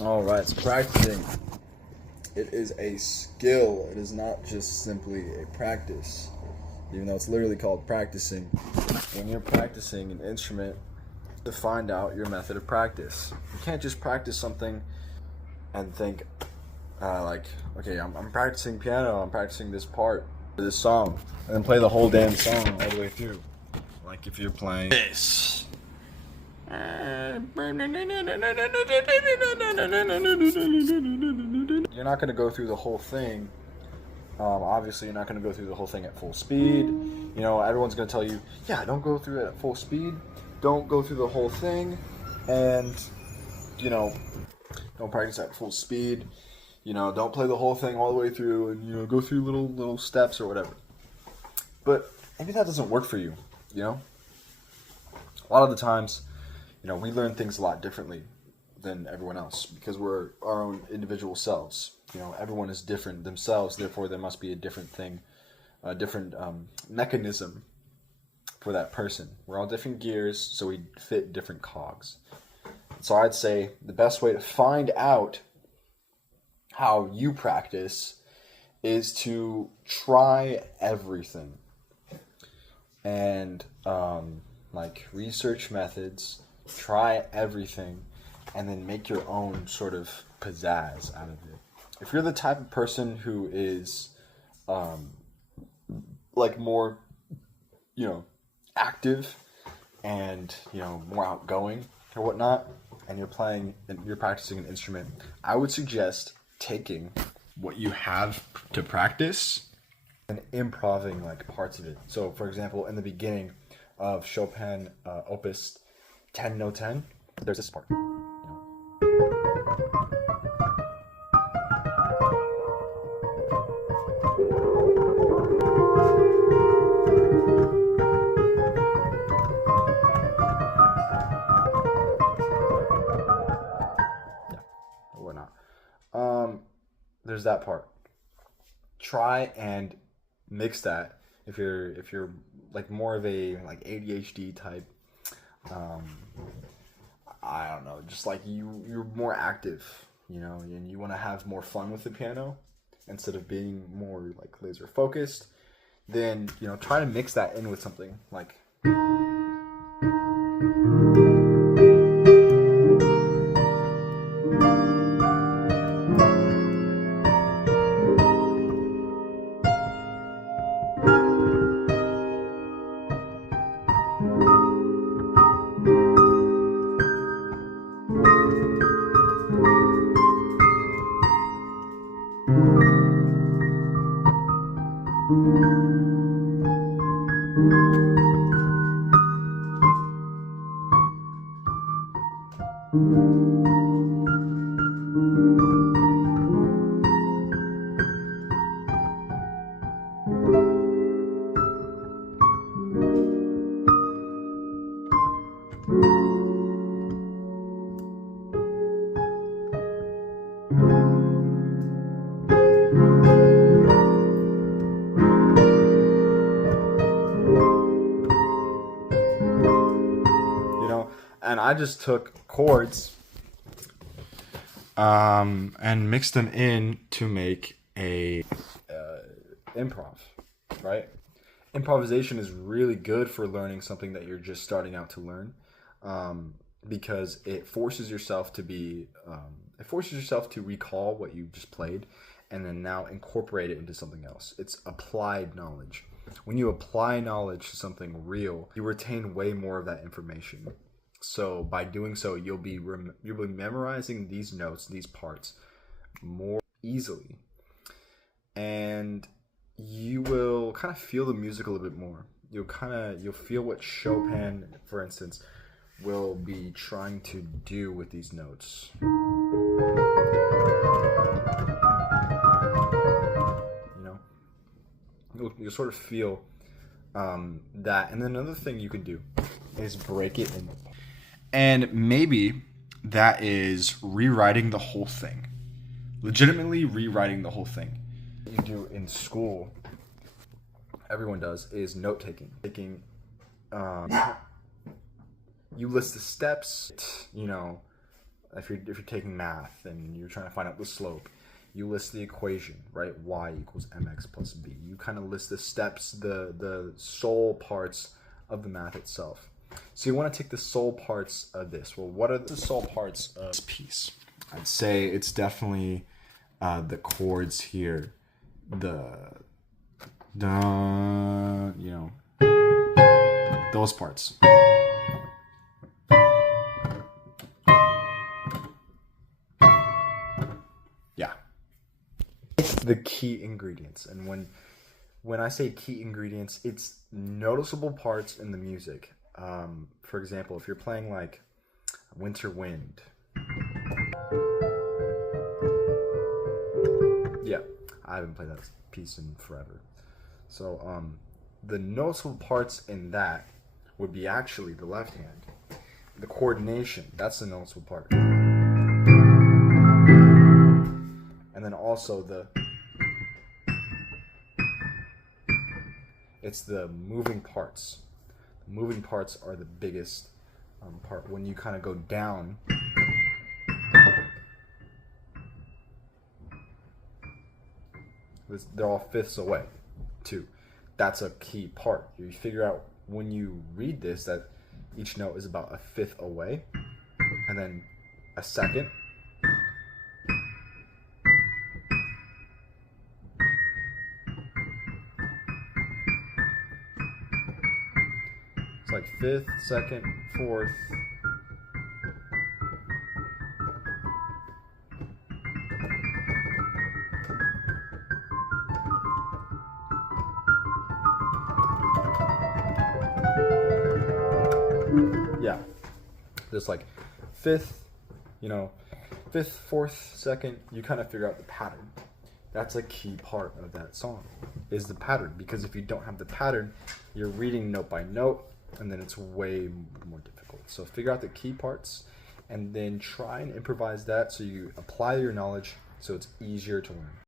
All right, so practicing. It is a skill. It is not just simply a practice, even though it's literally called practicing. When you're practicing an instrument, to find out your method of practice. You can't just practice something and think, like, okay, I'm practicing piano, I'm practicing this part for this song, and then play the whole damn song all the way through. Like if you're playing this. You're not going to go through the whole thing. Obviously, you're not going to go through the whole thing at full speed. You know, everyone's going to tell you, yeah, don't go through it at full speed. Don't go through the whole thing. And, you know, don't practice at full speed. You know, don't play the whole thing all the way through and, you know, go through little steps or whatever. But maybe that doesn't work for you, you know? A lot of the times, you know, we learn things a lot differently than everyone else because we're our own individual selves. You know, everyone is different themselves, therefore there must be a different thing, a different mechanism for that person. We're all different gears, so we fit different cogs. So I'd say the best way to find out how you practice is to try everything and like research methods, try everything, and then make your own sort of pizzazz out of it. If you're the type of person who is like more, you know, active and, you know, more outgoing or whatnot, and you're practicing an instrument, I would suggest taking what you have to practice and improving like parts of it. So, for example, in the beginning of Chopin Opus 10 No 10, there's this part. Or whatnot. There's that part. Try and mix that if you're like more of a like ADHD type. Um, I don't know, just like you're more active, you know, and you want to have more fun with the piano instead of being more like laser focused. Then you know try to mix that in with something like. You know, and I just took chords and mixed them in to make a improv, right? Improvisation is really good for learning something that you're just starting out to learn, because it forces yourself to recall what you just played and then now incorporate it into something else. It's applied knowledge. When you apply knowledge to something real, you retain way more of that information. So by doing so, you'll be memorizing these notes, these parts, more easily, and you will kind of feel the music a little bit more. You'll feel what Chopin, for instance, will be trying to do with these notes. You know, you'll sort of feel that, and then another thing you can do is break it in. And maybe that is rewriting the whole thing. Legitimately rewriting the whole thing. What you do in school, everyone does, is note taking. You list the steps, you know, if you're taking math and you're trying to find out the slope, you list the equation, right? Y equals mx plus b. You kind of list the steps, the sole parts of the math itself. So you want to take the sole parts of this. Well, what are the sole parts of this piece? I'd say it's definitely the chords here, the those parts. Yeah. It's the key ingredients. And when I say key ingredients, it's noticeable parts in the music. For example, if you're playing like Winter Wind. Yeah, I haven't played that piece in forever. So the noticeable parts in that would be actually the left hand. The coordination, that's the noticeable part. And then also it's the moving parts. The moving parts are the biggest part. When you kind of go down, they're all fifths away too. That's a key part. You figure out when you read this that each note is about a fifth away, and then a second, it's like fifth, second, fourth. Yeah, just like fifth, fifth, fourth, second, you kind of figure out the pattern. That's a key part of that song, is the pattern. Because if you don't have the pattern, you're reading note by note, and then it's way more difficult. So figure out the key parts, and then try and improvise that so you apply your knowledge so it's easier to learn.